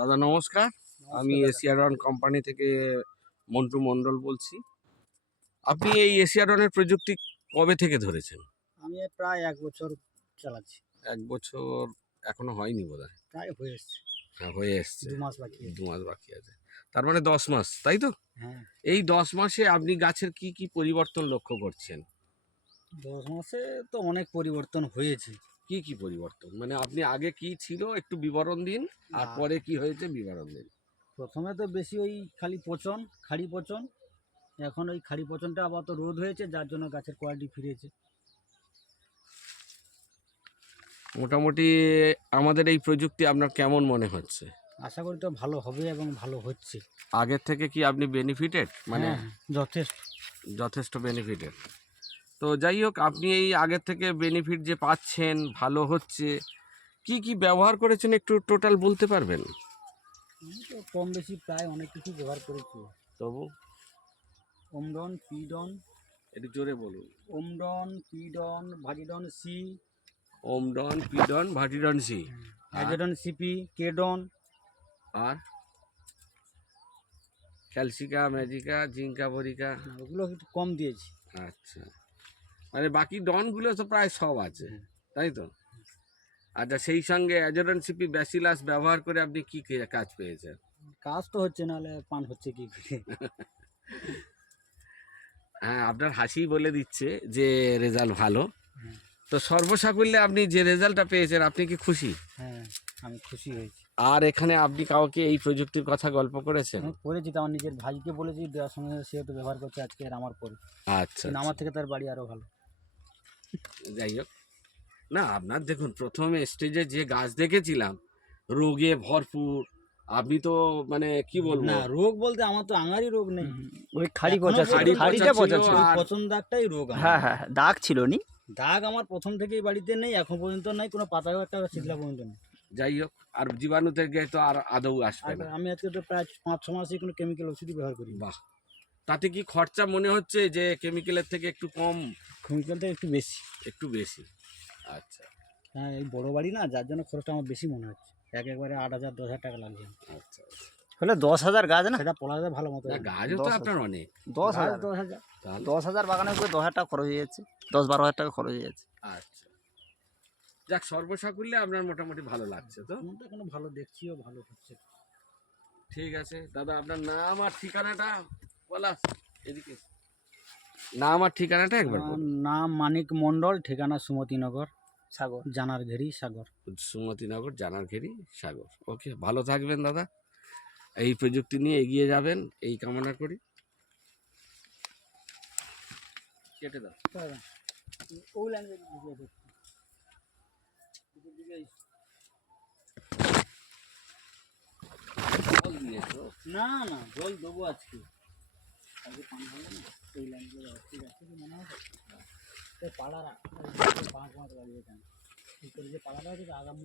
দাদা নমস্কার, আমি এশিয়াডন কোম্পানি থেকে মন্টু মণ্ডল বলছি। আপনি এই এশিয়াডনের প্রযুক্তি কবে থেকে ধরেছেন? আমি প্রায় 1 বছর চালাচ্ছি। 1 বছর এখনো হয়নি বোধহয়। প্রায় হয়ে এসছে। হ্যাঁ, হয়ে এসছে। 2 মাস বাকি আছে। 2 মাস বাকি আছে। তার মানে 10 মাস, তাই তো? হ্যাঁ, এই 10 মাসে আপনি গাছের কি কি পরিবর্তন লক্ষ্য করছেন? 10 মাসে তো অনেক পরিবর্তন হয়েছে। কি কি পরিবর্তন? মানে আপনি আগে কি ছিল একটু বিবরণ দিন, আর পরে কি হয়েছে বিবরণ দিন। প্রথমে তো বেশি ওই খালি পচন, খাড়ি পচন। এখন ওই খাড়ি পচনটা আবার তো রোধ হয়েছে, যার জন্য গাছের কোয়ালিটি ফিরেছে। মোটামুটি আমাদের এই প্রযুক্তি আপনার কেমন মনে হচ্ছে? আশা করি তো ভালো হবে এবং ভালো হচ্ছে। আগের থেকে কি আপনি বেনিফিটেড? মানে হ্যাঁ, যথেষ্ট। যথেষ্ট বেনিফিটেড। তো যাই হোক, আপনি এই আগের থেকে বেনিফিট যে পাচ্ছেন, ভালো হচ্ছে, কি কি ব্যবহার করেছেন একটু টোটাল বলতে পারবেন? আমি তো কম বেশি প্রায় অনেক কিছু ব্যবহার করেছি। তবু ওমডন, পিডন, একটু জোরে বলুন। ওমডন, পিডন, ভাজিডন সি, ওমডন, পিডন, ভার্টিডন সি, অ্যাজোডন সিপি, কেডন। আর ক্যালসিকা, ম্যাজিকা, জিঙ্কা, বরিকা। ওগুলো একটু কম দিয়েছি। আচ্ছা, মানে বাকি ডনগুলো তো প্রায় সব আছে, তাই তো? আচ্ছা, সেই সঙ্গে অ্যাজোডন সিপি ব্যাসিলাস ব্যবহার করে আপনি কি কি কাজ পেয়েছেন? কাজ তো হচ্ছে, নাহলে পান হচ্ছে কি করে? হ্যাঁ, আপনার হাসি বলে দিচ্ছে যে রেজাল্ট ভালো। হ্যাঁ। তো সর্বসাকুল্যে আপনি যে রেজাল্টটা পেয়েছেন, আপনি কি খুশি? হ্যাঁ, আমি খুশি হয়েছি। আর এখানে আপনি কাউকে এই প্রযুক্তির কথা গল্প করেছেন? আমি করেছি তো, আমার নিজের ভাইকে বলেছি, দেওয়ার সঙ্গে সঙ্গে সেও তো ব্যবহার করছে আজকে আর আমার পরে। আচ্ছা, কিন্তু আমার থেকে তার বাড়ি আরও ভালো। যাই হোক, না আপনার দেখুন, প্রথমে স্টেজে যে গাছ দেখেছিলাম রোগে ভরপুর, আপনি তো মানে কি বলবো, না, রোগ বলতে আমার তো আঙারই রোগ নেই। ওই খাড়ি এখনো পচা ছিল, খাড়ি খাড়িটা পচা পচা ছিল ছিল। আর- পছন্দ দাগটাই রোগ আমার। হ্যাঁ হ্যাঁ, দাগ ছিল নি। দাগ আমার প্রথম থেকেই বাড়িতে নেই, এখন পর্যন্ত নেই, কোনো পাতাও একটা শীতলা পর্যন্ত নেই। যাই হোক, আর জীবাণু থেকে তো আর আদৌ আসবে আর না। আমি আজকে তো প্রায় 5-6 মাসে কোনো কেমিক্যাল ওষুধই ব্যবহার করি। বাহ, তাতে কি খরচা মনে হচ্ছে যে কেমিক্যালের থেকে একটু কম? কেমিক্যালটা একটু বেশি। একটু বেশি। আচ্ছা হ্যাঁ, এই বড় বাড়ি না, যার জন্য খরচটা আমার বেশি মনে হচ্ছে। একবারে 8,000-10,000 টাকা লাগছে। আচ্ছা। হলে 10,000 গাছ না, সেটা পলা যায় ভালো মতো। না, গাছও তো 10,000 আপনার অনেক। 10,000 10,000। তাহলে 10,000 বাগানের উপরে 10,000 টাকা খরচ হয়ে যাচ্ছে, 10-12,000 টাকা খরচ হয়ে যাচ্ছে। আচ্ছা, যাক, সর্বসাকুল্যে আপনার মোটামুটি ভালো লাগছে তো? কোনটা কোনো ভালো দেখছিও, ভালো হচ্ছে। ঠিক আছে দাদা, আপনার নাম আর ঠিকানাটা বলা, এদিকে নাম আর ঠিকানাটা একবার আমার বলুন। নাম মানিক মণ্ডল, ঠিকানা সুমতিনগর, সাগর। জানার ঘেরি, সাগর। সুমতিনগর, জানারঘেরি, সাগর। ওকে, ভালো থাকবেন দাদা, এই প্রযুক্তি নিয়ে এগিয়ে যাবেন এই কামনা করি। কেটে দাও। ওই লাইনে জল দিয়েছো? না না, জল দেবো আজকে। আজকে পানি হবে না, এই লাইনগুলো ঠিক আছে কি মনে হয়? পাড়ার 5 মাস লাগিয়েছেন, যে পাড়াটা আছে আগাম